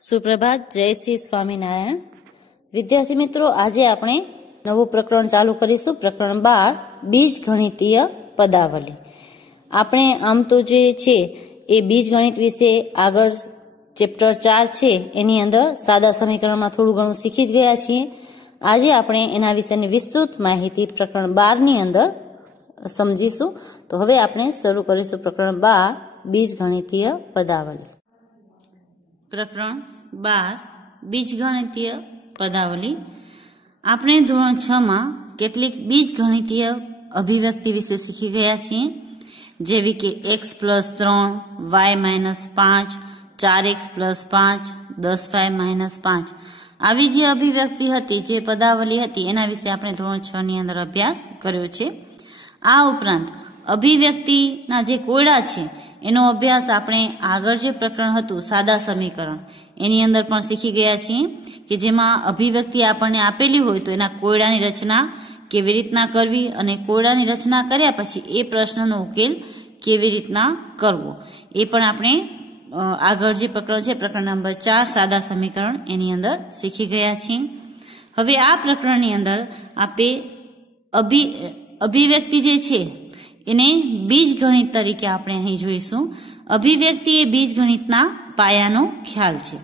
सुप्रभात। जय श्री स्वामीनारायण। विद्यार्थी मित्रों, आज आपणे नवुं प्रकरण चालू करीशुं। प्रकरण 12 बीजगणितीय पदावली। आपणे आम तो जे छे ए बीजगणित विषे आगळ चेप्टर 4 छे एनी अंदर सादा समीकरणमां थोडुं घणुं शीखी ज गया छीए। आज आपणे एना विशेनी विस्तृत माहिती प्रकरण 12 नी अंदर समजीशुं। तो हवे आपणे शरू करीशुं प्रकरण 12 बीजगणितीय पदावली। प्रकरण 12 बीजगणितीय पदावली। આપણે ધોરણ 6 માં કેટલીક બીજગણિતીય અભિવ્યક્તિ વિશે શીખી ગયા છીએ, જેવી કે x+3 y-5 4x+5 10y-5 આવી જે અભિવ્યક્તિ હતી, જે પદાવલી હતી, એના વિશે આપણે ધોરણ 6 ની અંદર અભ્યાસ કર્યો છે। આ ઉપરાંત અભિવ્યક્તિના જે કોયડા છે એનો અભ્યાસ આપણે આગળ જે પ્રકરણ હતું સાદા સમીકરણ એની અંદર પણ શીખી ગયા છીએ કે જેમાં અભિવ્યક્તિ આપણને આપેલી હોય તો એના કોયડાની રચના કેવી રીતના કરવી અને કોયડાની રચના કર્યા પછી એ પ્રશ્નનો ઉકેલ કેવી રીતના કરવો એ પણ આપણે આગળ જે પ્રકરણ છે પ્રકરણ નંબર 4 સાદા સમીકરણ એની અંદર શીખી ગયા છીએ। હવે આ પ્રકરણની અંદર આપણે અભિવ્યક્તિ જે છે એને બીજગણિત તરીકે આપણે અહીં જોઈશું। અભિવ્યક્તિ એ બીજગણિતના પાયાનો ખ્યાલ છે।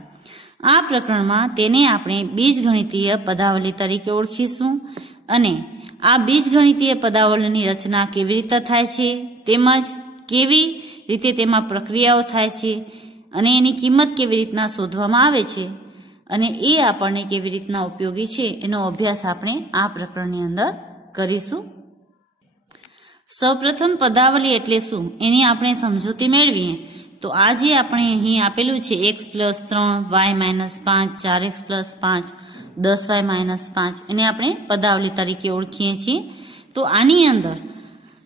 આ પ્રકરણમાં તેને આપણે બીજગણિતીય પદાવલી તરીકે ઓળખીશું અને આ બીજગણિતીય પદાવલીની રચના કેવી રીતે થાય છે તેમજ કેવી રીતે તેમાં પ્રક્રિયાઓ થાય છે અને એની કિંમત કેવી રીતના શોધવામાં આવે છે અને એ આપણને કેવી રીતના ઉપયોગી છે એનો અભ્યાસ આપણે આ પ્રકરણની અંદર કરીશું। સૌપ્રથમ પદાવલી એટલે શું એની આપણે સમજૂતી મેળવીએ તો આજે આપણે અહીં આપેલું છે x+3 y-5 4x+5 10y-5 એને આપણે પદાવલી તરીકે ઓળખીએ છીએ। તો આની અંદર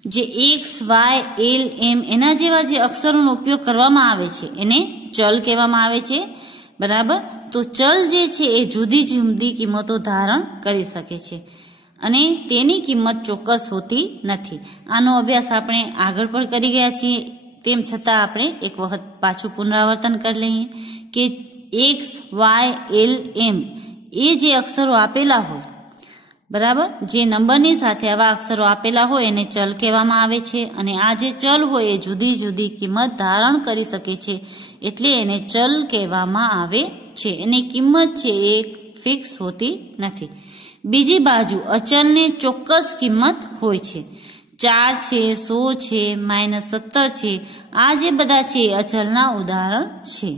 જે x, y, l, m એના જેવા જે અક્ષરોનો ઉપયોગ કરવામાં આવે છે એને ચલ કહેવામાં આવે છે, બરાબર। તો ચલ જે છે એ જુદી જુદી કિંમતો ધારણ કરી શકે છે અને તેની કિંમત ચોક્કસ હોતી નથી। આનો અભ્યાસ આપણે આગળ પણ કરી ગયા છીએ, તેમ છતાં આપણે એક વખત પાછું પુનરાવર્તન કરી લઈએ કે x, y, l, m એ જે અક્ષરો આપેલા હોય, બરાબર, જે નંબરની સાથે આવા અક્ષરો આપેલા હોય એને ચલ કહેવામાં આવે છે અને આ જે ચલ હોય એ જુદી જુદી કિંમત ધારણ કરી શકે છે એટલે એને ચલ કહેવામાં આવે છે। એની કિંમત છે એ ફિક્સ હોતી નથી। બીજી બાજુ અચલને ચોક્કસ કિંમત હોય છે, 4 છે, 100 છે, -17 છે, આ જે બધા છે અચલના ઉદાહરણ છે।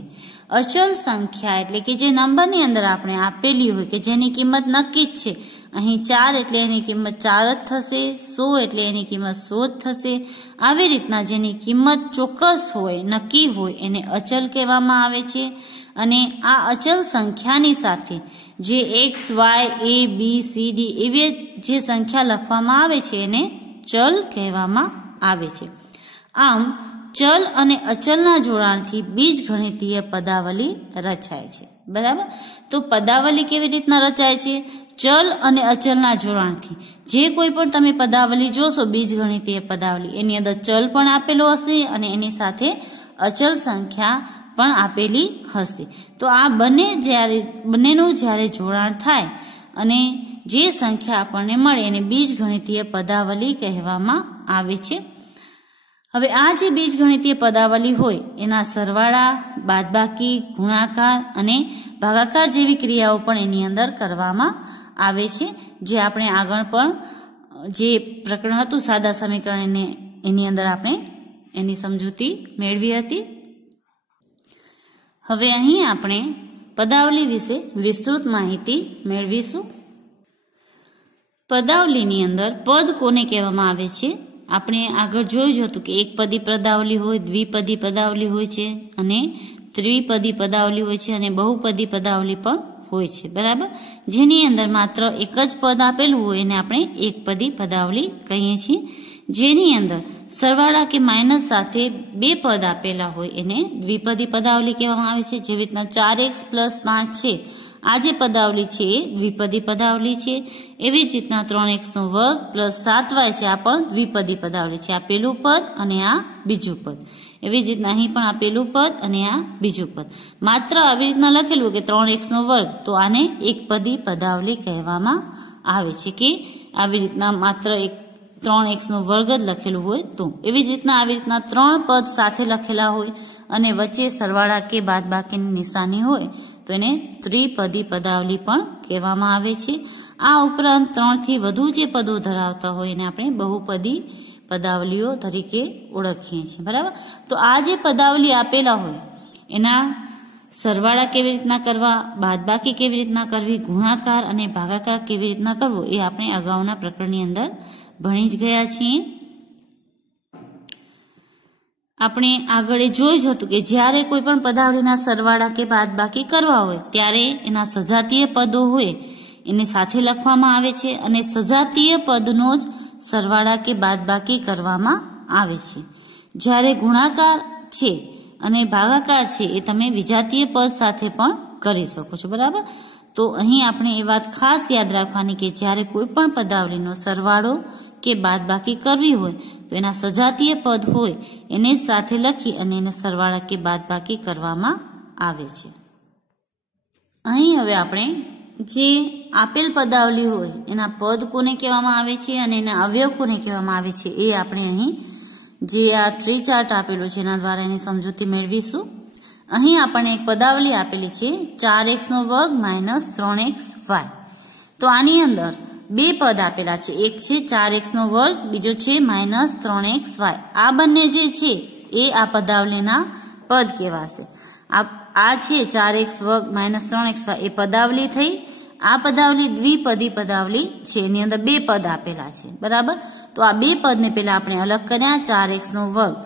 અચલ સંખ્યા એટલે કે જે નંબરની અંદર આપણે આપેલી હોય કે જેની કિંમત નક્કી જ છે, અહીં 4 એટલે એની કિંમત 4 જ થશે, 100 એટલે એની કિંમત 100 જ થશે। આવી રીતના જેની કિંમત ચોક્કસ હોય, નક્કી હોય એને અચલ કહેવામાં આવે છે અને આ અચલ સંખ્યાની સાથે જે x, y, a, b, c, d એવી જે સંખ્યા લખવામાં આવે છે એને ચલ કહેવામાં આવે છે। આમ ચલ અને અચલના જોડાણથી બીજગણિતીય પદાવલી રચાય છે, બરાબર। તો પદાવલી કેવી રીતના રચાય છે? ચલ અને અચલના જોડાણથી। જે કોઈ પણ તમે પદાવલી જોશો બીજગણિતીય પદાવલી એની અંદર ચલ પણ આપેલો હશે અને એની સાથે અચલ સંખ્યા પણ આપેલી હશે। તો આ બંનેનું જ્યારે જોડાણ થાય અને જે સંખ્યા આપણને મળે એને બીજગણિતીય પદાવલી કહેવામાં આવે છે। હવે આ જે બીજગણિતીય પદાવલી હોય એના સરવાળા, બાદબાકી, ગુણાકાર અને ભાગાકાર જેવી ક્રિયાઓ પણ એની અંદર કરવામાં આવે છે, જે આપણે આગળ પણ જે પ્રકરણ હતું સાદા સમીકરણ એની અંદર આપણે એની સમજૂતી મેળવી હતી। હવે અહીં આપણે પદાવલી વિશે વિસ્તૃત માહિતી મેળવીશું। પદાવલીની અંદર પદ કોને કહેવામાં આવે છે? આપણે આગળ જોયું જ હતું કે એકપદી પદાવલી હોય, દ્વિપદી પદાવલી હોય છે અને ત્રિપદી પદાવલી હોય છે અને બહુપદી પદાવલી પણ હોય છે, બરાબર। જેની અંદર માત્ર એક જ પદ આપેલું હોય એને આપણે એકપદી પદાવલી કહીએ છીએ। જેની અંદર સરવાળા કે માઇનસ સાથે બે પદ આપેલા હોય એને દ્વિપદી પદાવલી કહેવામાં આવે છે। જેવી રીતના 4x+5 છે, આ જે પદાવલી છે એ દ્વિપદી પદાવલી છે। એવી જ રીતના 3x² + 7y છે, આ પણ દ્વિપદી પદાવલી છે। આ પેલું પદ અને આ બીજું પદ એવી જ રીતના અહીં પણ આ પેલું પદ અને આ બીજું પદ. માત્ર આવી રીતના લખેલું કે 3x નો વર્ગ, તો આને એકપદી પદાવલી કહેવામાં આવે છે કે આવી રીતના માત્ર 3x નો વર્ગ જ લખેલું હોય તો. એવી જ રીતના આવી રીતના 3 પદ સાથે લખેલા હોય અને વચ્ચે સરવાળા કે બાદબાકીની નિશાની હોય તો એને ત્રિપદી પદાવલી પણ કહેવામાં આવે છે. આ ઉપરાંત 3 થી વધુ જે પદો ધરાવતા હોય એને આપણે બહુપદી પદાવલીઓ તરીકે ઓળખીએ છીએ. બરાબર. તો આ જે પદાવલી આપેલા હોય એના સરવાળા કેવી રીતના કરવા, બાદબાકી કેવી રીતના કરવી, ગુણાકાર અને ભાગાકાર કેવી રીતના કરવો એ આપણે અગાઉના પ્રકરણની અંદર ભણી જ ગયા છીએ. આપણે આગળ જોયું જ હતું કે જ્યારે કોઈ પણ પદાવલીના સરવાળા કે બાદબાકી કરવા હોય ત્યારે એના સજાતીય પદો હોય એને સાથે લખવામાં આવે છે અને સજાતીય પદનો જ સરવાળા કે બાદબાકી કરવામાં આવે છે. જ્યારે ગુણાકાર છે અને ભાગાકાર છે એ તમે વિજાતીય પદ સાથે પણ કરી શકો છો. બરાબર. તો અહીં આપણે એ વાત ખાસ યાદ રાખવાની કે જ્યારે કોઈ પણ પદાવલીનો સરવાળો કે બાદબાકી કરવી હોય તો એના સજાતીય પદ હોય એને સાથે લખી અને એને સરવાળા કે બાદબાકી કરવામાં આવે છે. અહીં હવે આપણે જે આપેલ પદાવલી હોય એના પદ કોને કહેવામાં આવે છે અને એના અવયવ કોને કહેવામાં આવે છે એ આપણે અહીં જે આ ટ્રી ચાર્ટ આપેલો છે એના દ્વારા એની સમજૂતી મેળવીશું. અહીં આપણને એક પદાવલી આપેલી છે 4x નો વર્ગ માઇનસ 3xy. તો આની અંદર બે પદ આપેલા છે, એક છે 4x નો વર્ગ, બીજો છે માઇનસ 3xy. આ બંને જે છે એ આ પદાવલીના પદ કહેવાશે. આ છે 4x વર્ગ માઇનસ 3xy એ પદાવલી થઈ. આ પદાવલી દ્વિપદી પદાવલી છે, એની અંદર બે પદ આપેલા છે. બરાબર. તો આ બે પદને પેલા આપણે અલગ કર્યા. 4x નો વર્ગ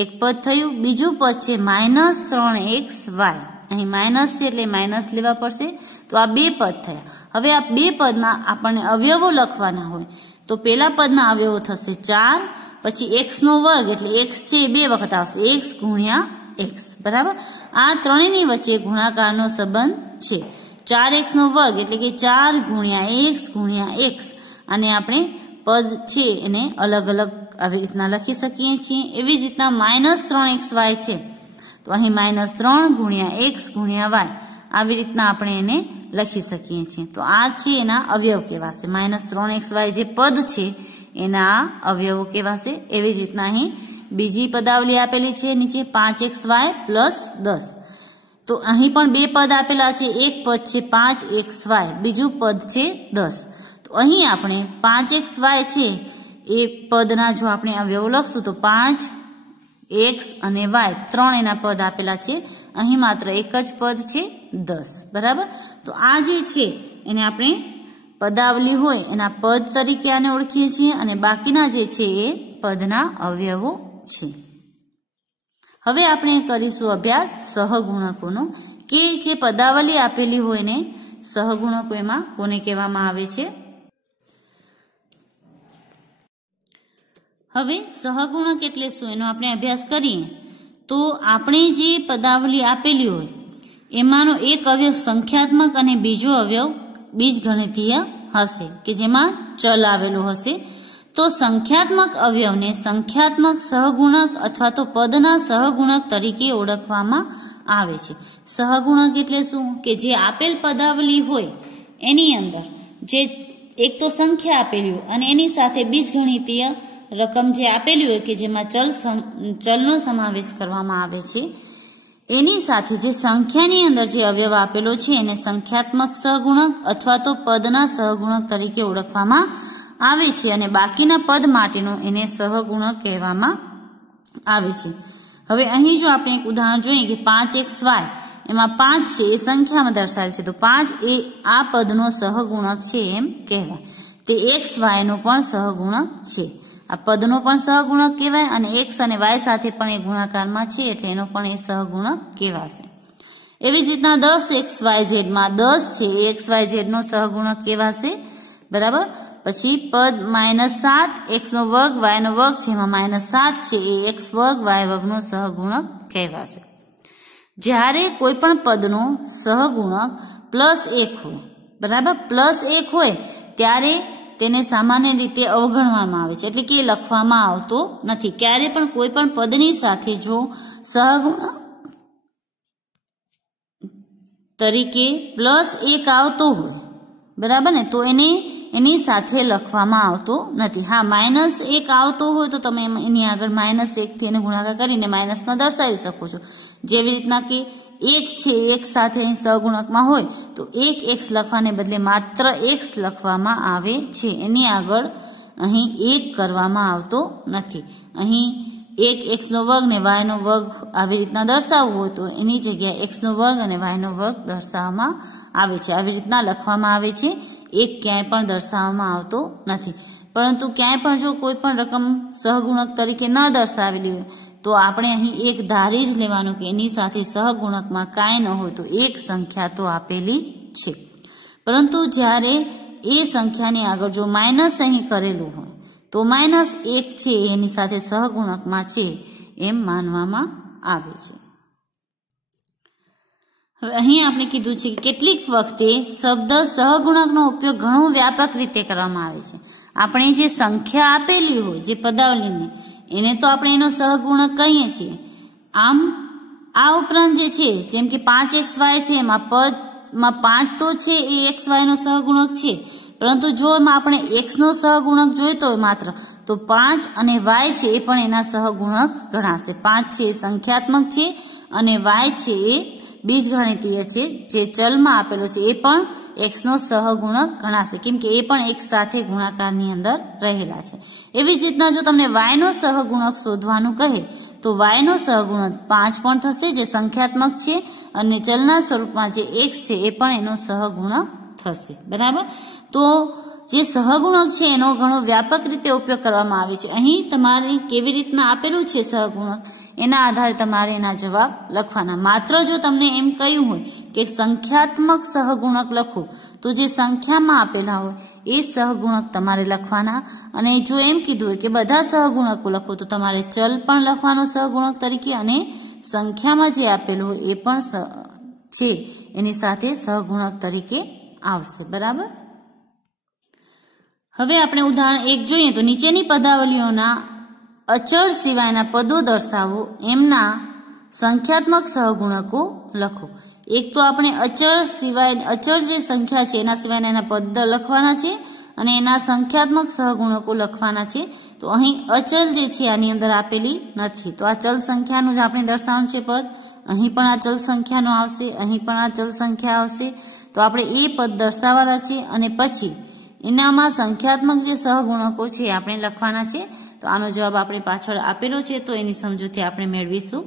એક પદ થયું, બીજું પદ છે માઇનસ 3xy. અહીં માઇનસ છે એટલે માઇનસ લેવા પડશે. તો આ બે પદ થયા. હવે આ બે પદના આપણને અવયવો લખવાના હોય તો પેલા પદના અવયવો થશે 4, પછી x નો વર્ગ એટલે x છે બે વખત આવશે, x ગુણ્યા x. બરાબર. આ ત્રણેયની વચ્ચે ગુણાકારનો સંબંધ છે. 4x નો વર્ગ એટલે કે 4 ગુણ્યા x ગુણ્યા x. અને આપણે પદ છે એને અલગ અલગ આવી રીતના લખી શકીએ છીએ. એવી જ રીતના માઇનસ 3xy છે તો અહીં માઇનસ 3 ગુણ્યા x ગુણ્યા y આવી રીતના આપણે એને લખી શકીએ છીએ. તો આ છે એના અવયવ કહેવાશે. માઇનસ 3xy જે પદ છે એના અવયવો કહેવાશે. એવી જ રીતના અહીં બીજી પદાવલી આપેલી છે નીચે 5xy પ્લસ 10. તો અહીં પણ બે પદ આપેલા છે. એક પદ છે 5xy, બીજું પદ છે 10. તો અહીં આપણે 5xy છે એ પદના જો આપણે અવયવો લખશું તો 5x અને y ત્રણ એના પદ આપેલા છે. અહીં માત્ર એક જ પદ છે 10. બરાબર. તો આ જે છે એને આપણે પદાવલી હોય એના પદ તરીકે આને ઓળખીએ છીએ અને બાકીના જે છે એ પદના અવયવો છે. હવે આપણે કરીશું અભ્યાસ સહગુણકોનો કે જે પદાવલી આપેલી હોય ને સહગુણકો એમાં કોને કહેવામાં આવે છે. હવે સહગુણક એટલે શું એનો આપણે અભ્યાસ કરીએ તો આપણે જે પદાવલી આપેલી હોય એમાંનો એક અવયવ સંખ્યાત્મક અને બીજો અવયવ બીજગણિતીય હશે કે જેમાં ચલ આવેલો હશે. તો સંખ્યાત્મક અવયવને સંખ્યાત્મક સહગુણક અથવા તો પદના સહગુણક તરીકે ઓળખવામાં આવે છે. સહગુણક એટલે શું કે જે આપેલ પદાવલી હોય એની અંદર જે એક તો સંખ્યા આપેલી હોય અને એની સાથે બીજગણિતીય રકમ જે આપેલી હોય કે જેમાં ચલનો સમાવેશ કરવામાં આવે છે એની સાથે જે સંખ્યાની અંદર જે અવયવ આપેલો છે એને સંખ્યાત્મક સહગુણક અથવા તો પદના સહગુણક તરીકે ઓળખવામાં આવે છે અને બાકીના પદ માટેનો એને સહગુણક કહેવામાં આવે છે. હવે અહીં જો આપણે એક ઉદાહરણ જોઈએ કે 5xy એમાં 5 છે એ સંખ્યામાં દર્શાવેલ છે તો 5 એ આ પદનો સહગુણક છે એમ કહેવાય. તે xy નો પણ સહગુણક છે. આ પદનો પણ સહગુણક કહેવાય અને x અને y સાથે પણ એ ગુણાકારમાં છે એટલે એનો પણ એ સહગુણક કહેવાશે. એવી જ રીતના 10xyz માં 10 છે એ xyz નો સહગુણક કહેવાશે. બરાબર. પછી પદ -7 x નો વર્ગ y નો વર્ગ છે એમાં -7 છે એ x વર્ગ y વર્ગનો સહગુણક કહેવાશે. જ્યારે કોઈ પણ પદનો સહગુણક +1 હોય, બરાબર, +1 હોય ત્યારે તેને સામાન્ય રીતે અવગણવામાં આવે છે, એટલે કે લખવામાં આવતો નથી. ક્યારે પણ કોઈ પણ પદની સાથે જો સહગુણક તરીકે +1 આવતો હોય, બરાબર ને, તો એની સાથે લખવામાં આવતો નથી. હા, -1 આવતો હોય તો તમે એની આગળ -1 થી એને ગુણાકાર કરીને માઇનસમાં દર્શાવી શકો છો. જેવી રીતના કે 1 છે, 1 સાથે અહીં સહગુણકમાં હોય તો 1x લખવાને બદલે માત્ર x લખવામાં આવે છે. એની આગળ અહીં 1 કરવામાં આવતો નથી. અહીં 1 x નો વર્ગ ને y નો વર્ગ આવી રીતના દર્શાવવું હોય તો એની જગ્યાએ x નો વર્ગ અને y નો વર્ગ દર્શાવવામાં આવે છે. આવી રીતના લખવામાં આવે છે. 1 ક્યાંય પણ દર્શાવવામાં આવતો નથી. પરંતુ ક્યાંય પણ જો કોઈ પણ રકમ સહગુણક તરીકે ન દર્શાવેલી હોય તો આપણે અહીં 1 ધારી જ લેવાનું કે એની સાથે સહગુણકમાં કાંઈ ન હોય તો એક સંખ્યા તો આપેલી જ છે. પરંતુ જ્યારે એ સંખ્યાની આગળ જો માઇનસ અહીં કરેલું હોય તો -1 છે એની સાથે સહગુણકમાં છે એમ માનવામાં આવે છે. હવે અહીં આપણે કીધું છે કે કેટલીક વખતે શબ્દ સહગુણકનો ઉપયોગ ઘણો વ્યાપક રીતે કરવામાં આવે છે. આપણે જે સંખ્યા આપેલી હોય, જે પદાવલીને, એને તો આપણે એનો સહગુણક કહીએ છીએ. આમ આ ઉપરાંત જે છે, જેમ કે 5xy છે, એમાં પદમાં 5 તો છે એ xy નો સહગુણક છે, પરંતુ જો એમાં આપણે x નો સહગુણક જોઈતો હોય માત્ર, તો 5 અને y છે એ પણ એના સહગુણક ગણાશે. 5 છે એ સંખ્યાત્મક છે અને y છે એ બીજગણિતીય છે, જે ચલમાં આપેલો છે, એ પણ x નો સહગુણક ગણાશે, કેમ કે એ પણ એક સાથે ગુણાકારની અંદર રહેલા છે. એવી જ રીતના જો તમને y નો સહગુણક શોધવાનું કહે તો y નો સહગુણક 5 પણ થશે, જે સંખ્યાત્મક છે, અને ચલના સ્વરૂપમાં જે x છે એ પણ એનો સહગુણક થશે. બરાબર? તો જે સહગુણક છે એનો ઘણો વ્યાપક રીતે ઉપયોગ કરવામાં આવે છે. અહીં તમારે કેવી રીતના આપેલું છે સહગુણક, એના આધારે તમારે એના જવાબ લખવાના. માત્ર જો તમને એમ કહ્યું હોય કે સંખ્યાત્મક સહગુણક લખો તો જે સંખ્યામાં આપેલા હોય એ સહગુણક તમારે લખવાના. અને જો એમ કીધું હોય કે બધા સહગુણકો લખો તો તમારે ચલ પણ લખવાનો સહગુણક તરીકે, અને સંખ્યામાં જે આપેલું હોય એ પણ છે એની સાથે સહગુણક તરીકે આવશે. બરાબર? હવે આપણે ઉદાહરણ 1 જોઈએ તો નીચેની પદાવલીઓના અચળ સિવાયના પદો દર્શાવો, એમના સંખ્યાત્મક સહગુણકો લખો. એક તો આપણે અચળ જે સંખ્યા છે એના સિવાયના એના પદ લખવાના છે અને એના સંખ્યાત્મક સહગુણકો લખવાના છે. તો અહીં અચળ જે છે આની અંદર આપેલી નથી, તો આ ચલ સંખ્યાનું જ આપણે દર્શાવવાનું છે પદ. અહીં પણ આ ચલ સંખ્યાનો આવશે, અહીં પણ આ ચલ સંખ્યા આવશે. તો આપણે એ પદ દર્શાવવાના છે અને પછી એનામાં સંખ્યાત્મક જે સહગુણકો છે આપણે લખવાના છે. તો આનો જવાબ આપણે પાછળ આપેલો છે, તો એની સમજૂતી આપણે મેળવીશું.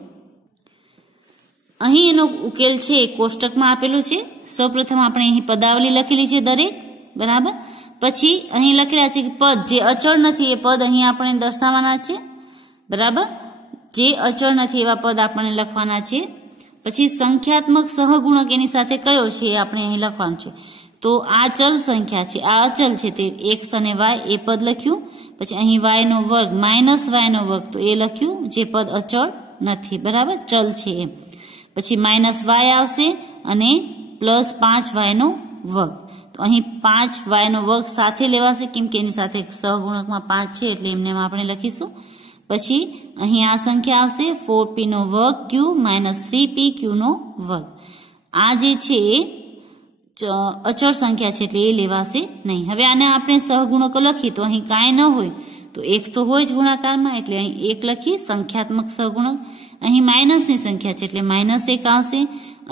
અહીં એનો ઉકેલ છે એ કોષ્ટકમાં આપેલો છે. સૌપ્રથમ આપણે અહીં પદાવલી લખેલી છે દરેક, બરાબર. પછી અહીં લખેલા છે કે પદ જે અચળ નથી એ પદ અહીં આપણે દર્શાવવાના છે, બરાબર. જે અચળ નથી એવા પદ આપણે લખવાના છે. પછી સંખ્યાત્મક સહગુણક એની સાથે કયો છે એ આપણે અહીં લખવાનું છે. તો આ ચલ સંખ્યા છે, આ અચલ છે, તે x અને y એ પદ લખ્યું. પછી અહીં y નો વર્ગ -y નો વર્ગ, તો એ લખ્યું, જે પદ અચળ નથી, બરાબર, ચલ છે એમ. પછી -y આવશે અને +5y નો વર્ગ. તો અહીં 5y નો વર્ગ સાથે લેવાશે, કેમ કે એની સાથે સહગુણકમાં 5 છે એટલે એમને આપણે લખીશું. પછી અહીં આ સંખ્યા આવશે 4p નો વર્ગ q -3pq નો વર્ગ. આ જે છે અચળ સંખ્યા છે એટલે એ લેવાશે નહીં. હવે આને આપણે સહગુણકો લખીએ તો અહીં કાંઈ ન હોય તો 1 તો હોય જ ગુણાકારમાં, એટલે અહીં 1 લખીએ સંખ્યાત્મક સહગુણક. અહીં માઇનસની સંખ્યા છે એટલે -1 આવશે.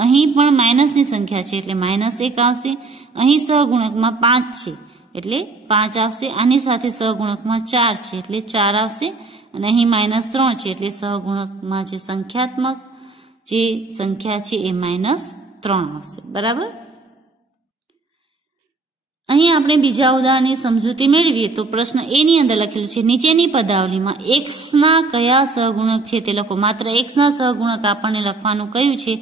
અહીં પણ માઇનસની સંખ્યા છે એટલે -1 આવશે. અહીં સહગુણકમાં 5 છે એટલે 5 આવશે. આની સાથે સહગુણકમાં 4 છે એટલે 4 આવશે. અને અહીં -3 છે એટલે સહગુણકમાં જે સંખ્યાત્મક જે સંખ્યા છે એ -3 આવશે. બરાબર? અહીં આપણે બીજા ઉદાહરણની સમજૂતી મેળવીએ તો પ્રશ્ન એ ની અંદર લખેલું છે નીચેની પદાવલીમાં x ના કયા સહગુણક છે તે લખો. માત્ર x ના સહગુણક આપણને લખવાનું કહ્યું છે.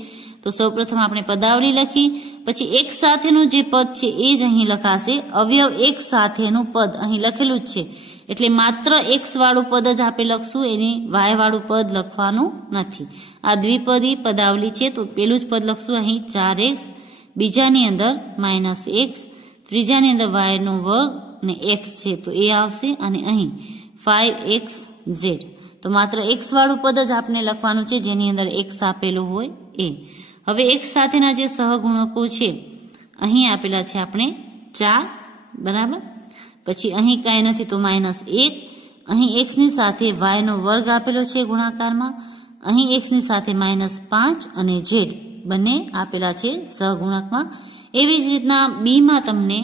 તો સૌપ્રથમ આપણે પદાવલી લખી, પછી x સાથેનું જે પદ છે એ જ અહીં લખાશે. અવયવ x સાથેનું પદ અહીં લખેલું જ છે એટલે માત્ર x વાળું પદ જ આપણે લખશું, એની y વાળું પદ લખવાનું નથી. આ દ્વિપદી પદાવલી છે તો પેલું જ પદ લખશું અહીં 4x, બીજાની અંદર -x, ત્રીજાની અંદર y નો વર્ગ અને x છે તો એ આવશે અને અહીં 5xz તો માત્ર x વાળું પદ જ આપણે લખવાનું છે જેની અંદર x આપેલો હોય એ. હવે x સાથેના જે સહગુણકો છે અહીં આપેલા છે આપણે 4 બરાબર. પછી અહીં કાંઈ નથી તો -1. અહીં x ની સાથે y નો વર્ગ આપેલો છે ગુણાકારમાં. અહીં x ની સાથે -5 અને z બંને આપેલા છે સહગુણકમાં. એવી જ રીતના બી માં તમને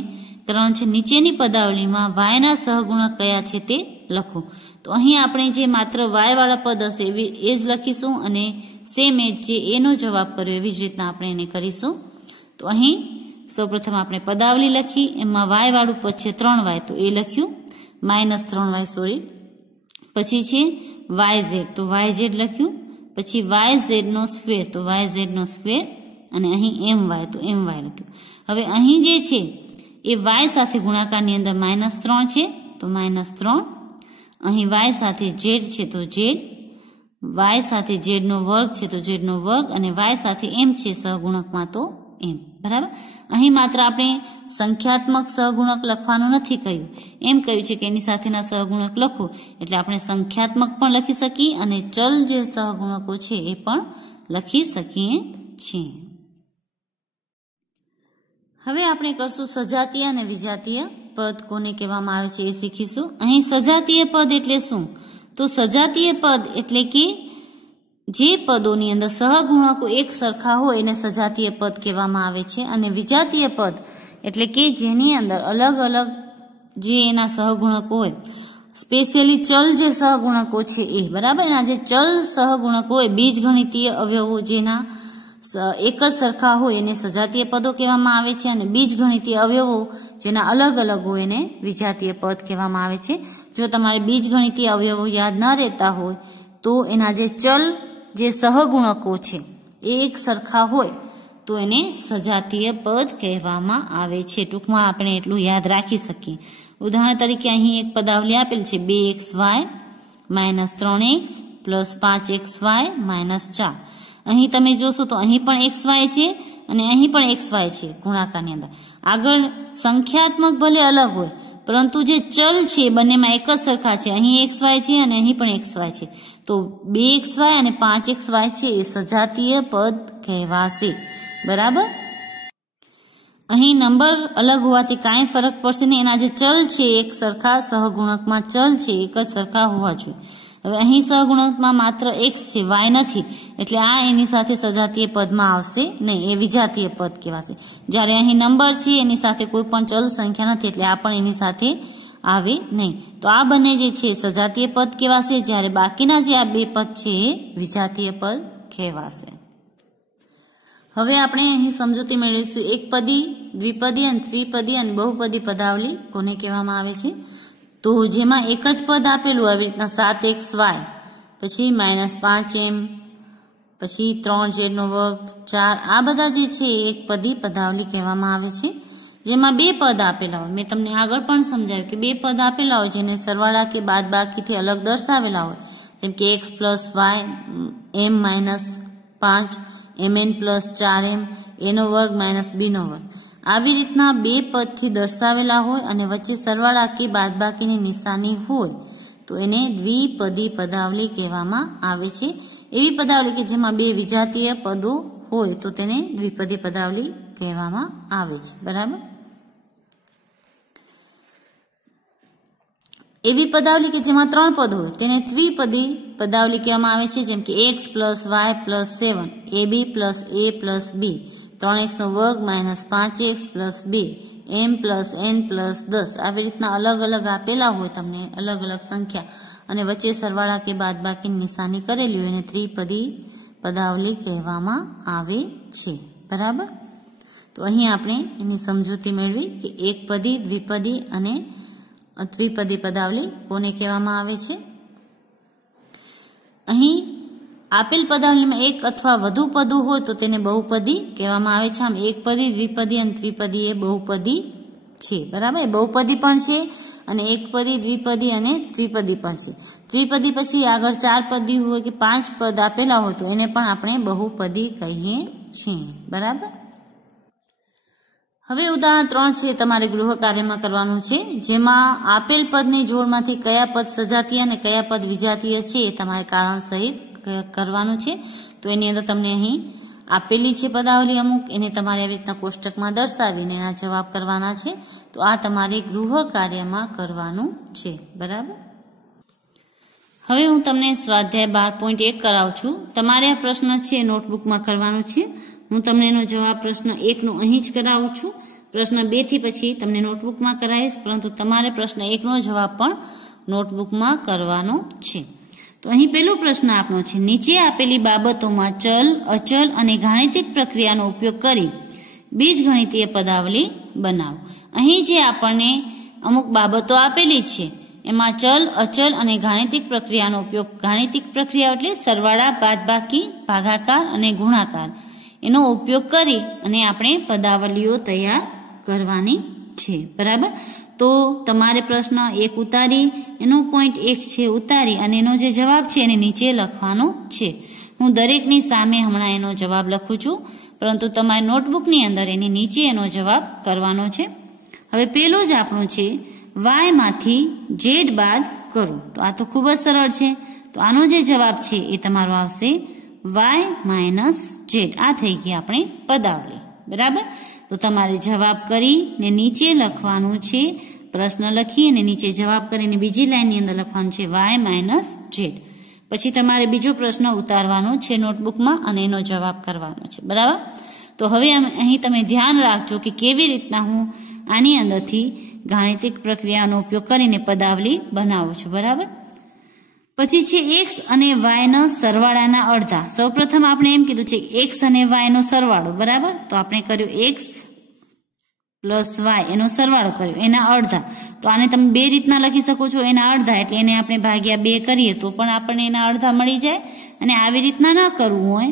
કરવાનું છે નીચેની પદાવલીમાં y ના સહગુણક કયા છે તે લખો. તો અહીં આપણે જે માત્ર y વાળા પદ હશે એ જ લખીશું અને સેમ એજ જે એનો જવાબ કર્યો એવી જ રીતના આપણે એને કરીશું. તો અહીં સૌપ્રથમ આપણે પદાવલી લખી, એમાં y વાળું પદ છે 3y તો એ લખ્યું, -3y સોરી. પછી છે yz તો yz લખ્યું. પછી yz નો સ્ક્વેર તો yz નો સ્ક્વેર અને અહીં my તો my લખ્યું. હવે અહીં જે છે એ y સાથે ગુણાકારની અંદર -3 છે તો -3. અહીં y સાથે z છે તો z, y સાથે z નો વર્ગ છે તો z નો વર્ગ અને y સાથે m છે સહગુણકમાં તો m બરાબર. અહીં માત્ર આપણે સંખ્યાત્મક સહગુણક લખવાનું નથી કહ્યું, એમ કહ્યું છે કે એની સાથેના સહગુણક લખો એટલે આપણે સંખ્યાત્મક પણ લખી શકીએ અને ચલ જે સહગુણકો છે એ પણ લખી શકીએ છીએ. હવે આપણે કરશું સજાતીય અને વિજાતીય પદ કોને કહેવામાં આવે છે એ શીખીશું. અહીં સજાતીય પદ એટલે શું? તો સજાતીય પદ એટલે કે જે પદોની અંદર સહગુણકો એક સરખા હોય એને સજાતીય પદ કહેવામાં આવે છે. અને વિજાતીય પદ એટલે કે જેની અંદર અલગ અલગ જે એના સહગુણકો હોય, સ્પેશિયલી ચલ જે સહગુણકો છે એ બરાબર. એના જે ચલ સહગુણકો હોય બીજગણિતીય અવયવો જેના એક જ સરખા હોય એને સજાતીય પદો કહેવામાં આવે છે અને બીજગણિતીય અવયવો જેના અલગ અલગ હોય એને વિજાતીય પદ કહેવામાં આવે છે. જો તમારે બીજગણિતીય અવયવો યાદ ન રહેતા હોય તો એના જે ચલ જે સહગુણકો છે એ એક સરખા હોય તો એને સજાતીય પદ કહેવામાં આવે છે. ટૂંકમાં આપણે એટલું યાદ રાખી શકીએ. ઉદાહરણ તરીકે અહીં એક પદાવલી આપેલ છે 2xy -3x + 5xy -4. અહીં તમે જોશો તો અહીં પણ xy છે અને અહીં પણ xy છે ગુણાકારની અંદર. આગળ સંખ્યાત્મક ભલે અલગ હોય પરંતુ જે ચલ છે બંનેમાં એક જ સરખા છે. અહીં xy છે અને અહીં પણ xy છે તો 2xy અને 5xy છે એ સજાતીય પદ કહેવાશે બરાબર. અહીં નંબર અલગ હોવાથી કાંઈ ફરક પડશે નહીં. એના જે ચલ છે એક સરખા સહગુણકમાં ચલ છે એક જ સરખા હોવા જોઈએ. હવે અહીં સહગુણકમાં માત્ર x છે y નથી એટલે આ એની સાથે સજાતીય પદમાં આવશે નહીં, એ વિજાતીય પદ કહેવાશે. જ્યારે અહીં નંબર છે એની સાથે કોઈ પણ ચલ સંખ્યા નથી એટલે આ પણ એની સાથે આવે નહીં. તો આ બંને જે છે સજાતીય પદ કહેવાશે, જ્યારે બાકીના જે આ બે પદ છે એ વિજાતીય પદ કહેવાશે. હવે આપણે અહીં સમજૂતી મેળવીશું એકપદી, દ્વિપદી અને ત્રિપદી અને બહુપદી પદાવલી કોને કહેવામાં આવે છે. તો જેમાં એક જ પદ આપેલું આવી રીતના 7xy પછી -5m પછી 3z નો વર્ગ 4 આ બધા જે છે એક પદી પદાવલી કહેવામાં આવે છે. જેમાં બે પદ આપેલા હોય, મેં તમને આગળ પણ સમજાવ્યું કે બે પદ આપેલા હોય જેને સરવાળા કે બાદબાકીથી અલગ દર્શાવેલા હોય, જેમ કે x + y m - 5 mn + 4m a² - b². આવી રીતના બે પદથી દર્શાવેલા હોય અને વચ્ચે સરવાળા કે બાદબાકીની નિશાની હોય તો એને દ્વિપદી પદાવલી કહેવામાં આવે છે. એવી પદાવલી કે જેમાં બે વિજાતીય પદો હોય તો તેને દ્વિપદી પદાવલી કહેવામાં આવે છે બરાબર. એવી પદાવલી કે જેમાં ત્રણ પદ હોય તેને ત્રિપદી પદાવલી કહેવામાં આવે છે, જેમ કે x + y + 7 ab + a + b 3x² - 5x + 2 m + n + 10. આવી રીતના અલગ અલગ આપેલા હોય તમને અલગ અલગ સંખ્યા અને વચ્ચે સરવાળા કે બાદબાકીની નિશાની કરેલી હોય એને ત્રિપદી પદાવલી કહેવામાં આવે છે બરાબર. તો અહીં આપણે એની સમજૂતી મેળવી કે એકપદી, દ્વિપદી અને ત્રિપદી પદાવલી કોને કહેવામાં આવે છે. અહીં આપેલ પદાવલીમાં એક અથવા વધુ પદો હોય તો તેને બહુપદી કહેવામાં આવે છે. આમ એકપદી, દ્વિપદી અને ત્રિપદી એ બહુપદી છે બરાબર. એ બહુપદી પણ છે અને એકપદી, દ્વિપદી અને ત્રિપદી પણ છે. ત્રિપદી પછી આગળ 4 પદી હોય કે 5 પદ આપેલા હોય તો એને પણ આપણે બહુપદી કહીએ છીએ બરાબર. હવે ઉદાહરણ 3 છે તમારે ગૃહ કાર્યમાં કરવાનું છે, જેમાં આપેલ પદની જોડમાંથી કયા પદ સજાતીય અને કયા પદ વિજાતીય છે એ તમારે કારણ સહિત કરવાનું છે. તો એની અંદર તમને અહીં આપેલી છે પદાવલી અમુક, એને તમારે આવી રીતના કોષ્ટકમાં દર્શાવીને એના જવાબ કરવાના છે. તો આ તમારે ગૃહ કાર્યમાં કરવાનું છે. બરાબર. હવે હું તમને સ્વાધ્યાય 12.1 કરાવું છું. તમારે આ પ્રશ્ન છે નોટબુકમાં કરવાનો છે. હું તમને એનો જવાબ પ્રશ્ન 1 નો અહીં જ કરાવું છું. પ્રશ્ન 2 થી પછી તમને નોટબુકમાં કરાવીશ, પરંતુ તમારે પ્રશ્ન 1 નો જવાબ પણ નોટબુકમાં કરવાનો છે. તો અહીં પહેલો પ્રશ્ન આપણો છે, નીચે આપેલી બાબતોમાં ચલ, અચલ અને ગાણિતિક પ્રક્રિયાનો ઉપયોગ કરી બીજગણિતીય પદાવલી બનાવો. અહીં જે આપણને અમુક બાબતો આપેલી છે એમાં ચલ, અચલ અને ગાણિતિક પ્રક્રિયાનો ઉપયોગ, ગાણિતિક પ્રક્રિયા એટલે સરવાળા, બાદબાકી, ભાગાકાર અને ગુણાકાર, એનો ઉપયોગ કરી અને આપણે પદાવલીઓ તૈયાર કરવાની છે. બરાબર. તો તમારે પ્રશ્ન 1 ઉતારી, એનો પોઈન્ટ 1 છે ઉતારી અને એનો જે જવાબ છે એને નીચે લખવાનો છે. હું દરેકની સામે હમણાં એનો જવાબ લખું છું, પરંતુ તમારી નોટબુકની અંદર એની નીચે એનો જવાબ કરવાનો છે. હવે પેલો જ આપણું છે, y માંથી z બાદ કરો. તો આ તો ખૂબ જ સરળ છે. તો આનો જે જવાબ છે એ તમારો આવશે y માઇનસ z. આ થઈ ગઈ આપણે પદાવલી. બરાબર. તો તમારે જવાબ કરીને નીચે લખવાનું છે, પ્રશ્ન લખી અને નીચે જવાબ કરીને બીજી લાઈનની અંદર લખવાનું છે y માઇનસ z. પછી તમારે બીજો પ્રશ્ન ઉતારવાનો છે નોટબુકમાં અને એનો જવાબ કરવાનો છે. બરાબર. તો હવે અહીં તમે ધ્યાન રાખજો કે કેવી રીતના હું આની અંદરથી ગાણિતિક પ્રક્રિયાનો ઉપયોગ કરીને પદાવલી બનાવું છું. બરાબર. પછી છે x અને y નો સરવાળાના અડધા. સૌપ્રથમ આપણે એમ કીધું છે x અને y નો સરવાળો. બરાબર. તો આપણે કર્યું x પ્લસ y એનો સરવાળો કર્યો, એના અડધા. તો આને તમે બે રીતના લખી શકો છો, એના અડધા એટલે એને આપણે ભાગ્યા 2 કરીએ તો પણ આપણને એના અડધા મળી જાય. અને આવી રીતના ના કરવું હોય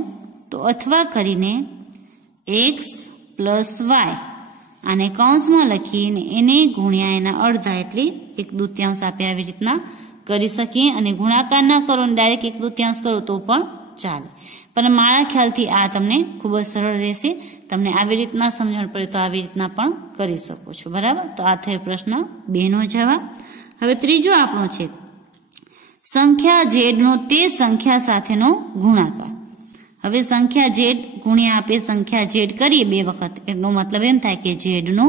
તો અથવા કરીને x પ્લસ y આને કૌંસમાં લખીને એને ગુણ્યા એના અડધા એટલે 1/2 આપે આવી રીતના કરી શકીએ. અને ગુણાકાર ના કરો ને ડાયરેક્ટ 1/2 કરો તો પણ ચાલે. પણ મારા ખ્યાલથી આ તમને ખૂબ જ સરળ રહેશે. તમને આવી રીતના સમજણ પડે તો આવી રીતના પણ કરી શકો છો. બરાબર. તો આ થયો પ્રશ્ન 2 નો જવાબ. હવે ત્રીજો આપણો છે, સંખ્યા z નો તે સંખ્યા સાથેનો ગુણાકાર. હવે સંખ્યા z ગુણ્યા આપે સંખ્યા z કરીએ 2 વખત, એનો મતલબ એમ થાય કે z નો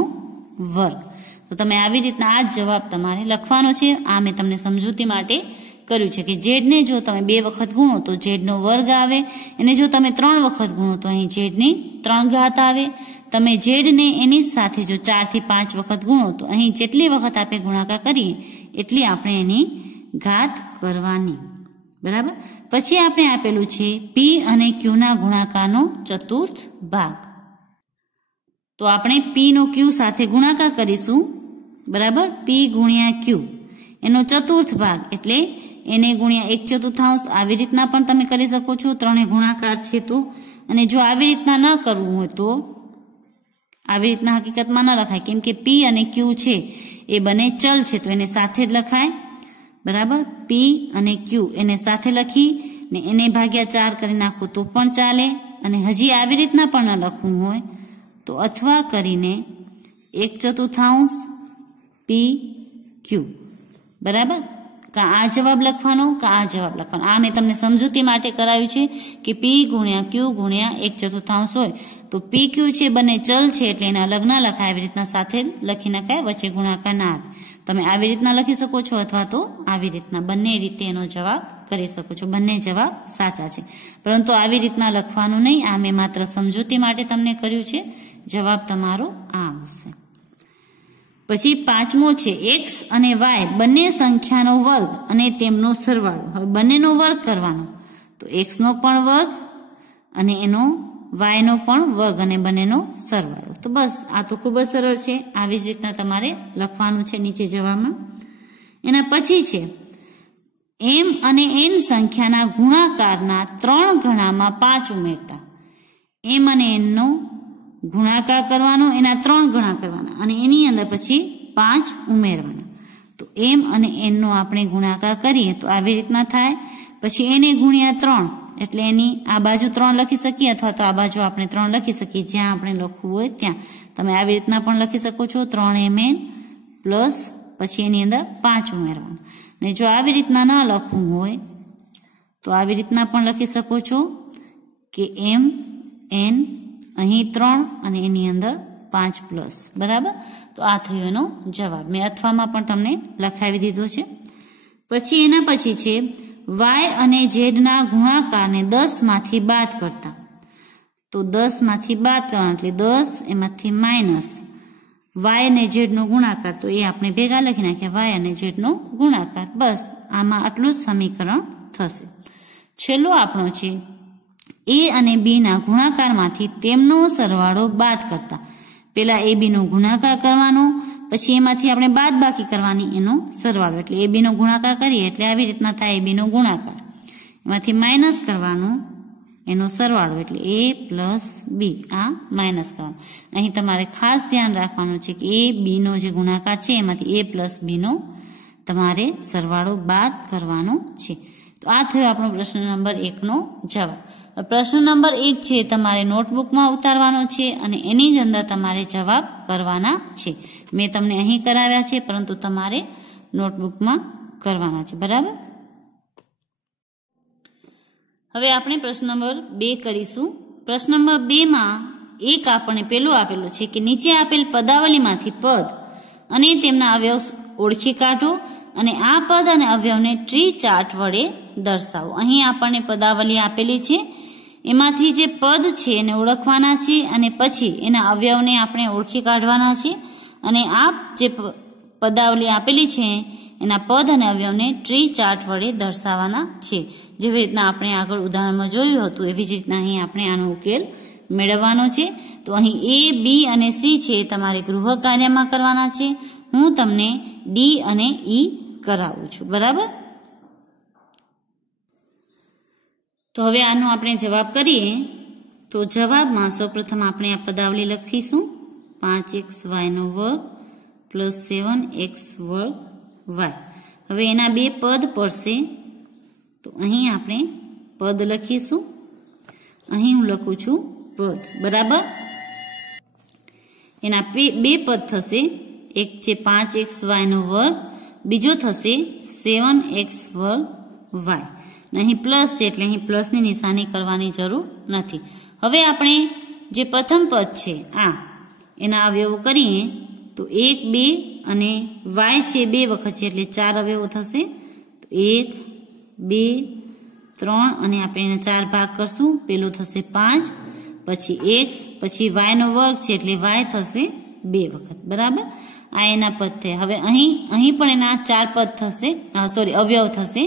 વર્ગ. તો તમે આવી રીતના આ જ જવાબ તમારે લખવાનો છે. આ મેં તમને સમજૂતી માટે કર્યું છે કે z ને જો તમે 2 વખત ગુણો તો z નો વર્ગ આવે, અને જો તમે 3 વખત ગુણો તો અહીં z ની 3 ઘાત આવે. તમે z ને એની સાથે જો 4 થી 5 વખત ગુણો તો અહીં જેટલી વખત આપણે ગુણાકાર કરીએ એટલી આપણે એની ઘાત કરવાની. બરાબર. પછી આપણે આપેલું છે p અને q ના ગુણાકારનો ચતુર્થ ભાગ. તો આપણે p નો q સાથે ગુણાકાર કરીશું. બરાબર. p ગુણ્યા q એનો ચતુર્થ ભાગ એટલે એને ગુણ્યા 1/4 આવી રીતના પણ તમે કરી શકો છો, ત્રણે ગુણાકાર છે તો. અને જો આવી રીતના ન કરવું હોય તો આવી રીતના હકીકતમાં ન લખાય, કેમ કે p અને q છે એ બંને ચલ છે તો એને સાથે જ લખાય. બરાબર. p અને q એને સાથે લખી ને એને ભાગ્યા 4 કરી નાખો તો પણ ચાલે. અને હજી આવી રીતના પણ ન લખવું હોય તો અથવા કરીને 1/4 p q. બરાબર. કા આ જવાબ લખવાનો કા આ જવાબ લખવાનો. આ મેં તમને સમજૂતી માટે કરાવ્યું છે કે p ગુણ્યા q ગુણ્યા 1/4 હોય તો p q છે બંને ચલ છે એટલે એને અલગ ના લખાય, આવી રીતના સાથે લખી નખાય, વચ્ચે ગુણાકાર ના આવે. તમે આવી રીતના લખી શકો છો અથવા તો આવી રીતના, બંને રીતે એનો જવાબ કરી શકો છો. બંને જવાબ સાચા છે, પરંતુ આવી રીતના લખવાનું નહીં. આ મેં માત્ર સમજૂતી માટે તમને કર્યું છે. જવાબ તમારો આ આવશે. પછી 5મો છે, x અને y બંને સંખ્યાનો વર્ગ અને તેમનો સરવાળો. હવે બંનેનો વર્ગ કરવાનો તો x નો પણ વર્ગ અને એનો y નો પણ વર્ગ અને બંનેનો સરવાળો. તો બસ આ તો ખૂબ જ સરળ છે. આવી જ રીતના તમારે લખવાનું છે નીચે જવાબમાં. એના પછી છે m અને n સંખ્યાના ગુણાકારના 3 ગણામાં 5 ઉમેરતા. m અને n નો ગુણાકાર કરવાનો, એના 3 ગણા કરવાના અને એની અંદર પછી 5 ઉમેરવાના. તો m અને n નો આપણે ગુણાકાર કરીએ તો આવી રીતના થાય. પછી એને ગુણ્યા 3 એટલે એની આ બાજુ 3 લખી શકીએ અથવા તો આ બાજુ આપણે 3 લખી શકીએ, જ્યાં આપણે લખવું હોય ત્યાં. તમે આવી રીતના પણ લખી શકો છો, 3mn પ્લસ પછી એની અંદર 5 ઉમેરવાનું. ને જો આવી રીતના ન લખવું હોય તો આવી રીતના પણ લખી શકો છો કે mn અહીં 3 અને એની અંદર 5 પ્લસ. બરાબર, તો આ થયો એનો જવાબ. મેં અથવામાં પણ તમને લખાવી દીધો છે. પછી એના પછી છે y અને z ના ગુણાકારને 10 માંથી બાદ કરતા. તો 10 માંથી બાદ કરવાનું એટલે 10 એમાંથી માઇનસ y અને z નો ગુણાકાર. તો એ આપણે ભેગા લખી નાખ્યા, y અને z નો ગુણાકાર. બસ આમાં આટલું જ સમીકરણ થશે. છેલ્લો આપણો છે a અને b ના ગુણાકારમાંથી તેમનો સરવાળો બાદ કરતા. પેલા a b નો ગુણાકાર કરવાનો, પછી એમાંથી આપણે બાદ બાકી કરવાની એનો સરવાળો. એટલે a b નો ગુણાકાર કરીએ એટલે આવી રીતના થાય a b નો ગુણાકાર, એમાંથી માઇનસ કરવાનું એનો સરવાળો એટલે a પ્લસ b. આ માઇનસ કરવાનું. અહીં તમારે ખાસ ધ્યાન રાખવાનું છે કે a b નો જે ગુણાકાર છે એમાંથી a પ્લસ b નો તમારે સરવાળો બાદ કરવાનો છે. તો આ થયો આપણો પ્રશ્ન નંબર 1 નો જવાબ. પ્રશ્ન નંબર 1 છે તમારે નોટબુકમાં ઉતારવાનો છે અને એની જ અંદર તમારે જવાબ કરવાના છે. મેં તમને અહીં કરાવ્યા છે પરંતુ તમારે નોટબુકમાં કરવાના છે. બરાબર, હવે આપણે પ્રશ્ન નંબર 2 કરીશું. પ્રશ્ન નંબર 2 માં એક આપણને પેલું આપેલું છે કે નીચે આપેલ પદાવલીમાંથી પદ અને તેમના અવયવ ઓળખી કાઢો અને આ પદ અને અવયવને ટ્રી ચાર્ટ વડે દર્શાવો. અહીં આપણને પદાવલી આપેલી છે, એમાંથી જે પદ છે એને ઓળખવાના છે અને પછી એના અવયવને આપણે ઓળખી કાઢવાના છે. અને આ જે પદાવલી આપેલી છે એના પદ અને અવયવને ટ્રી ચાર્ટ વડે દર્શાવવાના છે. જેવી રીતના આપણે આગળ ઉદાહરણમાં જોયું હતું એવી જ રીતના અહીં આપણે આનો ઉકેલ મેળવવાનો છે. તો અહીં a, b અને c છે તમારે ગૃહ કાર્યમાં કરવાના છે. હું તમને d અને e કરાવું છું. બરાબર, તો હવે આનો આપણે જવાબ કરીએ. તો જવાબમાં સૌપ્રથમ આપણે આ પદાવલી લખીશું, 5xy નો વર્ગ પ્લસ 7x વર્ગ y. હવે એના બે પદ પડશે તો અહીં આપણે પદ લખીશું. અહીં હું લખું છું પદ. બરાબર, એના બે પદ થશે. એક છે 5xy નો વર્ગ, બીજો થશે 7x વર્ગ y. અહીં પ્લસ છે એટલે અહીં પ્લસની નિશાની કરવાની જરૂર નથી. હવે આપણે જે પ્રથમ પદ છે આ એના અવયવો કરીએ તો 1, 2 અને y છે 2 વખત છે એટલે 4 અવયવો થશે. 1, 2, 3 અને આપણે એના 4 ભાગ કરશું. પેલું થશે 5, પછી x, પછી y નો વર્ગ છે એટલે y થશે 2 વખત. બરાબર, આ એના પદ થયા. હવે અહીં પણ એના 4 પદ થશે, અવયવ થશે.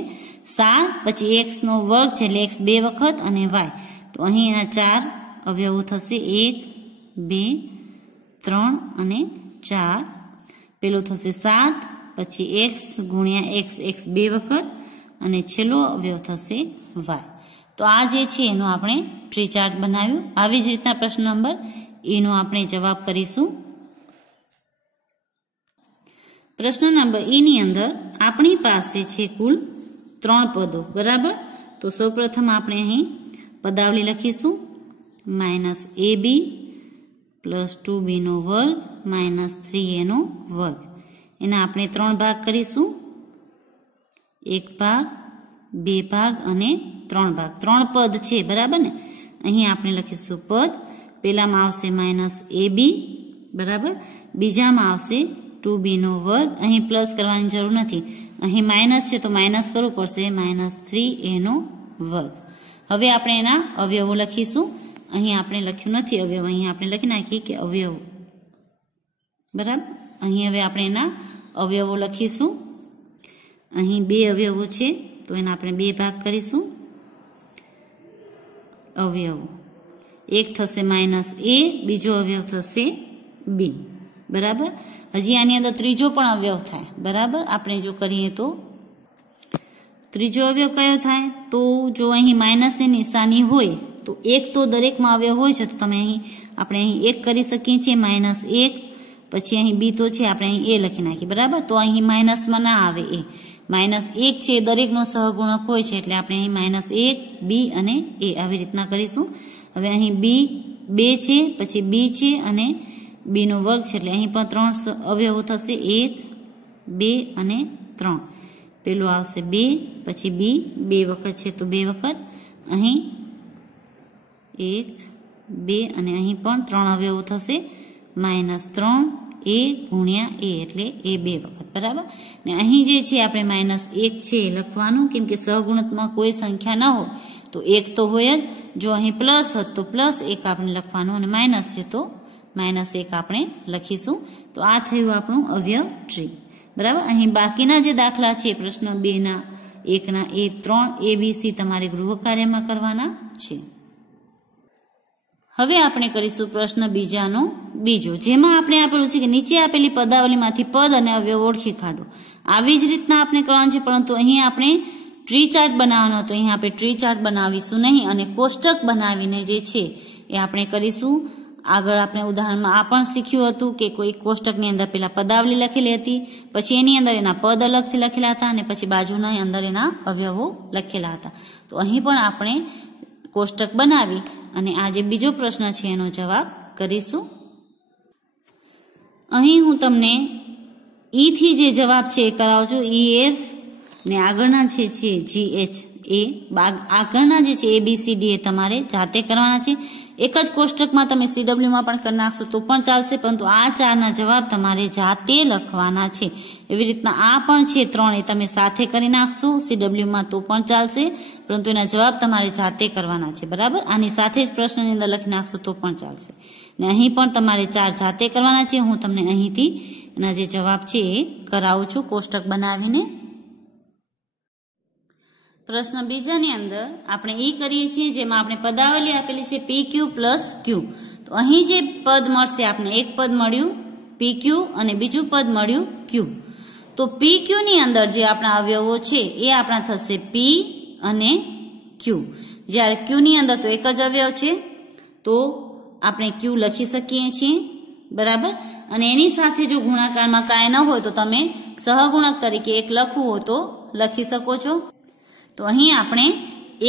7 પછી x નો વર્ગ છે એટલે x 2 વખત અને y. તો અહીં એના 4 અવયવો થશે, 1, 2, 3 અને 4. પેલું થશે 7, પછી x ગુણ્યા x 2 વખત અને છેલ્લો અવયવ થશે y. તો આ જે છે એનો આપણે ટ્રી ચાર્ટ બનાવ્યું. આવી જ રીતના પ્રશ્ન નંબર એનો આપણે જવાબ કરીશું. પ્રશ્ન નંબર e ની અંદર આપણી પાસે છે કુલ 3 પદો. બરાબર, તો સૌપ્રથમ આપણે અહીં પદાવલી લખીશું, -ab પ્લસ 2b નો વર્ગ -3a નો વર્ગ. એના આપણે 3 ભાગ કરીશું, 1 ભાગ, 2 ભાગ અને 3 ભાગ. 3 પદ છે. બરાબર ને, અહીં આપણે લખીશું પદ. પેલામાં આવશે -ab. બરાબર, બીજામાં આવશે 2b નો વર્ગ. અહીં પ્લસ કરવાની જરૂર નથી, અહીં માઇનસ છે તો માઇનસ કરવું પડશે, -3a નો વર્ગ. હવે આપણે એના અવયવો લખીશું. અહીં આપણે લખ્યું નથી અવયવ, અહીં આપણે લખી નાખીએ કે અવયવો. બરાબર, અહીં હવે આપણે એના અવયવો લખીશું. અહીં 2 અવયવો છે તો એના આપણે 2 ભાગ કરીશું. અવયવો, એક થશે -a, બીજો અવયવ થશે b. બરાબર, હજી આની અંદર ત્રીજો પણ અવયવ થાય. બરાબર, આપણે જો કરીએ તો ત્રીજો અવયવ કયો થાય? તો જો અહીં માઇનસની નિશાની હોય તો એક તો દરેકમાં અવયવ હોય છે, તો તમે આપણે અહીં 1 કરી શકીએ છીએ, -1. પછી અહીં b તો છે આપણે અહીં a લખી નાખીએ. બરાબર, તો અહીં માઇનસમાં ના આવે a. -1 છે દરેકનો સહગુણક હોય છે એટલે આપણે અહીં -1 b અને a આવી રીતના કરીશું. હવે અહીં b 2 છે, પછી b છે અને b નો વર્ગ છે એટલે અહીં પણ 3 અવયવો થશે, 1 2 અને 3. પેલું આવશે 2, પછી b 2 વખત છે તો 2 વખત, અહીં 1 2 અને અહીં પણ 3 અવયવો થશે, -3 a ગુણ્યા a એટલે a 2 વખત. બરાબર. ને અહીં જે છે આપણે -1 છે લખવાનું, કેમ કે સહગુણકમાં કોઈ સંખ્યા ન હોય તો 1 તો હોય જ. જો અહીં પ્લસ હોત તો +1 આપણે લખવાનું અને માઇનસ છે તો -1 આપણે લખીશું. તો આ થયું આપણું અવયવ ટ્રી. બરાબર. અહીં બાકીના જે દાખલા છે પ્રશ્ન 2 ના 1 ના એ 3 ABC તમારે ગૃહ કાર્યમાં કરવાના છે. હવે આપણે કરીશું પ્રશ્ન બીજાનો બીજો, જેમાં આપણે આપેલું છે કે નીચે આપેલી પદાવલીમાંથી પદ અને અવયવ ઓળખી કાઢો. આવી જ રીતના આપણે કરવાનું છે, પરંતુ અહીં આપણે ટ્રી ચાર્ટ બનાવવાનો હતો. અહીં આપણે ટ્રી ચાર્ટ બનાવીશું નહીં અને કોષ્ટક બનાવીને જે છે એ આપણે કરીશું. આગળ આપણે ઉદાહરણમાં આ પણ શીખ્યું હતું કે કોઈ કોષ્ટકની અંદર પેલા પદાવલી લખેલી હતી, પછી એની અંદર એના પદ અલગથી લખેલા હતા અને પછી બાજુના અંદર એના અવયવો લખેલા હતા. તો અહીં પણ આપણે કોષ્ટક બનાવી અને આ જે બીજો પ્રશ્ન છે એનો જવાબ કરીશું. અહીં હું તમને ઈ થી જે જવાબ છે એ કરાવું છું, EF ને આગળના છે GH એ આગળના જે છે ABCD એ તમારે જાતે કરવાના છે. એક જ કોષ્ટકમાં તમે CW માં પણ કરી નાખશો તો પણ ચાલશે, પરંતુ આ 4 ના જવાબ તમારે જાતે લખવાના છે. એવી રીતના આ પણ છે 3 એ તમે સાથે કરી નાખશો CW માં તો પણ ચાલશે, પરંતુ એના જવાબ તમારે જાતે કરવાના છે. બરાબર. આની સાથે જ પ્રશ્નની અંદર લખી નાખશો તો પણ ચાલશે. ને અહીં પણ તમારે 4 જાતે કરવાના છે. હું તમને અહીંથી એના જે જવાબ છે એ કરાવું છું કોષ્ટક બનાવીને. પ્રશ્ન બીજાની અંદર આપણે ઈ કરીએ છીએ જેમાં આપણે પદાવલી આપેલી છે PQ પ્લસ Q. તો અહીં જે પદ મળશે આપણે એક પદ મળ્યું PQ અને બીજું પદ મળ્યું Q. તો PQ ની અંદર જે આપણા અવયવો છે એ આપણા થશે P અને Q. જ્યારે Q ની અંદર તો એક જ અવયવ છે તો આપણે Q લખી શકીએ છીએ. બરાબર. અને એની સાથે જો ગુણાકારમાં કાંઈ ન હોય તો તમે સહગુણક તરીકે 1 લખવું હોય તો લખી શકો છો. તો અહીં આપણે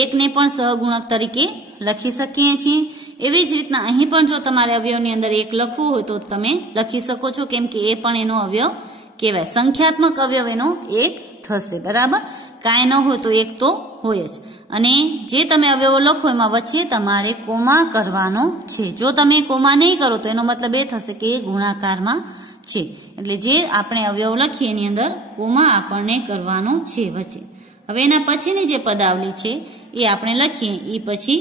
1 ને પણ સહગુણક તરીકે લખી શકીએ છીએ. એવી જ રીતના અહીં પણ જો તમારે અવયવની અંદર 1 લખવું હોય તો તમે લખી શકો છો, કેમ કે એ પણ એનો અવયવ કહેવાય. સંખ્યાત્મક અવયવ એનો 1 થશે. બરાબર. કાંઈ ન હોય તો 1 તો હોય જ. અને જે તમે અવયવો લખો એમાં વચ્ચે તમારે કોમા કરવાનો છે. જો તમે કોમા નહીં કરો તો એનો મતલબ એ થશે કે એ ગુણાકારમાં છે. એટલે જે આપણે અવયવ લખીએ એની અંદર કોમા આપણને કરવાનો છે વચ્ચે. હવે એના પછીની જે પદાવલી છે એ આપણે લખીએ એ પછી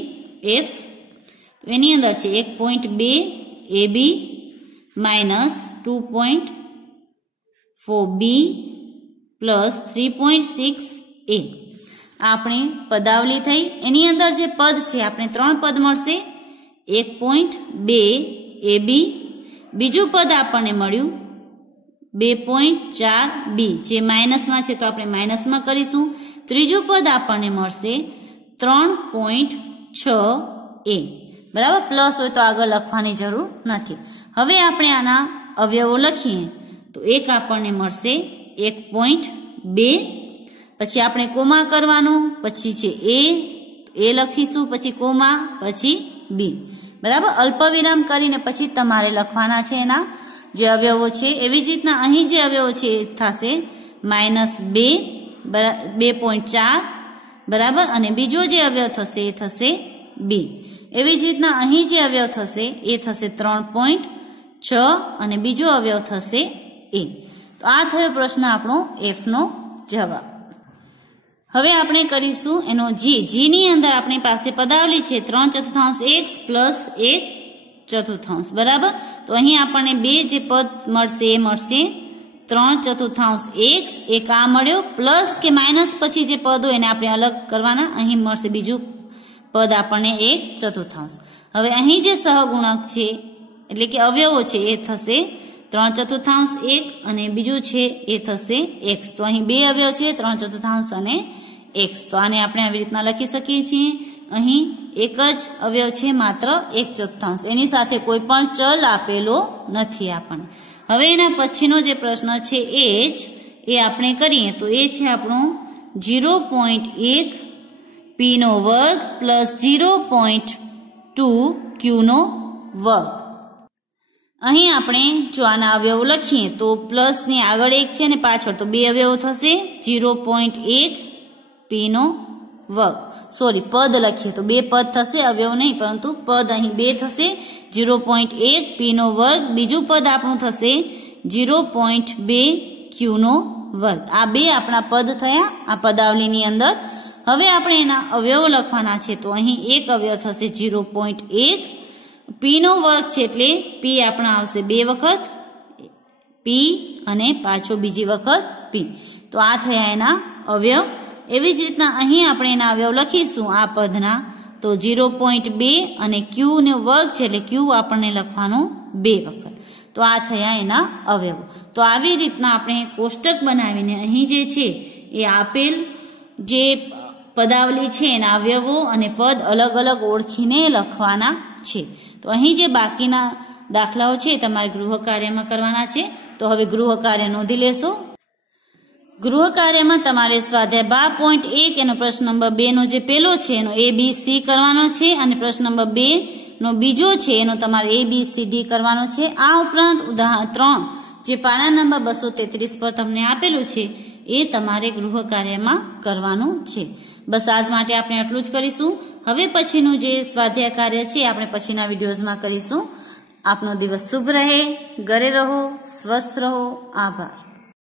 F. તો એની અંદર છે 1.2 AB minus 2.4B plus 3.6A. આપણી પદાવલી થઈ. એની અંદર જે પદ છે આપણે 3 પદ મળશે, 1.2 AB, બીજું પદ આપણને મળ્યું 2.4B જે માઇનસમાં છે તો આપણે માઇનસમાં કરીશું. ત્રીજું પદ આપણને મળશે 3.6A. બરાબર. પ્લસ હોય તો આગળ લખવાની જરૂર નથી. હવે આપણે આના અવયવો લખીએ તો એક આપણને મળશે 1.2, પછી આપણે કોમા કરવાનું, પછી છે A લખીશું, પછી કોમા, પછી B. બરાબર. અલ્પવિરામ કરીને પછી તમારે લખવાના છે એના જે અવયવો છે. એવી જ રીતના અહીં જે અવયવો છે એ થશે -2.4. બરાબર. અને બીજો જે અવયવ થશે એ થશે B. એવી જ રીતના અહીં જે અવયવ થશે એ થશે 3.6 અને બીજો અવયવ થશે A. તો આ થયો પ્રશ્ન આપણો F નો જવાબ. હવે આપણે કરીશું એનો G. G ની અંદર આપણી પાસે પદાવલી છે 3/4 x પ્લસ 1/4. બરાબર. તો અહીં આપણને 2 જે પદ મળશે એ મળશે 3/4 x, એક આ મળ્યો, પ્લસ કે માઇનસ પછી જે પદ હોય એને આપણે અલગ કરવાના. અહીં મળશે બીજું પદ આપણને 1/4. હવે અહીં જે સહગુણક છે એટલે કે અવયવો છે એ થશે 3/4 એક અને બીજું છે એ થશે x. તો અહીં 2 અવયવ છે 3/4 અને x. તો આને આપણે આવી રીતના લખી શકીએ છીએ. અહીં એક જ અવયવ છે માત્ર 1/4. એની સાથે કોઈ પણ ચલ આપેલો નથી આપણને. હવે એના પછીનો જે પ્રશ્ન છે એ આપણે કરીએ તો એ છે આપણો 0.1 p નો વર્ગ પ્લસ 0.2 q નો વર્ગ. અહીં આપણે જો આના અવયવો લખીએ તો પ્લસ ની આગળ 1 છે અને પાછળ તો 2 અવયવો થશે. 0.1 p નો વર્ગ, સોરી પદ લખીએ તો 2 પદ થશે, અવયવ નહીં પરંતુ પદ અહીં 2 થશે. 0.1 p નો વર્ગ, બીજું પદ આપણું થશે 0.2 q નો વર્ગ. આ 2 આપણા પદ થયા આ પદાવલીની અંદર. હવે આપણે એના અવયવો લખવાના છે તો અહીં એક અવયવ થશે 0.1 p નો વર્ગ છે એટલે p આપણા આવશે 2 વખત p અને પાછો બીજી વખત p. તો આ થયા એના અવયવ. એવી જ રીતના અહીં આપણે એના અવયવ લખીશું આ પદના તો 0.2 અને q નો વર્ગ છે એટલે q આપણને લખવાનો 2 વખત. તો આ થયા એના અવયવો. તો આવી રીતના આપણે કોષ્ટક બનાવીને અહીં જે છે એ આપેલ જે પદાવલી છે એના અવયવો અને પદ અલગ અલગ ઓળખીને લખવાના છે. તો અહીં જે બાકીના દાખલાઓ છે તમારે ગૃહ કાર્યમાં કરવાના છે. તો હવે ગૃહ કાર્ય નોંધી લેશો. ગૃહ કાર્યમાં તમારે સ્વાધ્યાય 12.1 એનો પ્રશ્ન નંબર 2 નો જે પેલો છે એનો ABC કરવાનો છે અને પ્રશ્ન નંબર 2 નો બીજો છે એનો તમારે ABCD કરવાનો છે. આ ઉપરાંત ઉદાહરણ 3 જે પાના નંબર 233 પર તમને આપેલું છે એ તમારે ગૃહ કાર્યમાં કરવાનું છે. બસ આજ માટે આપણે આટલું જ કરીશું. હવે પછીનું જે સ્વાધ્યાય કાર્ય છે આપણે પછીના વિડીયોઝમાં કરીશું. આપનો દિવસ શુભ રહે, ઘરે રહો, સ્વસ્થ રહો. આભાર.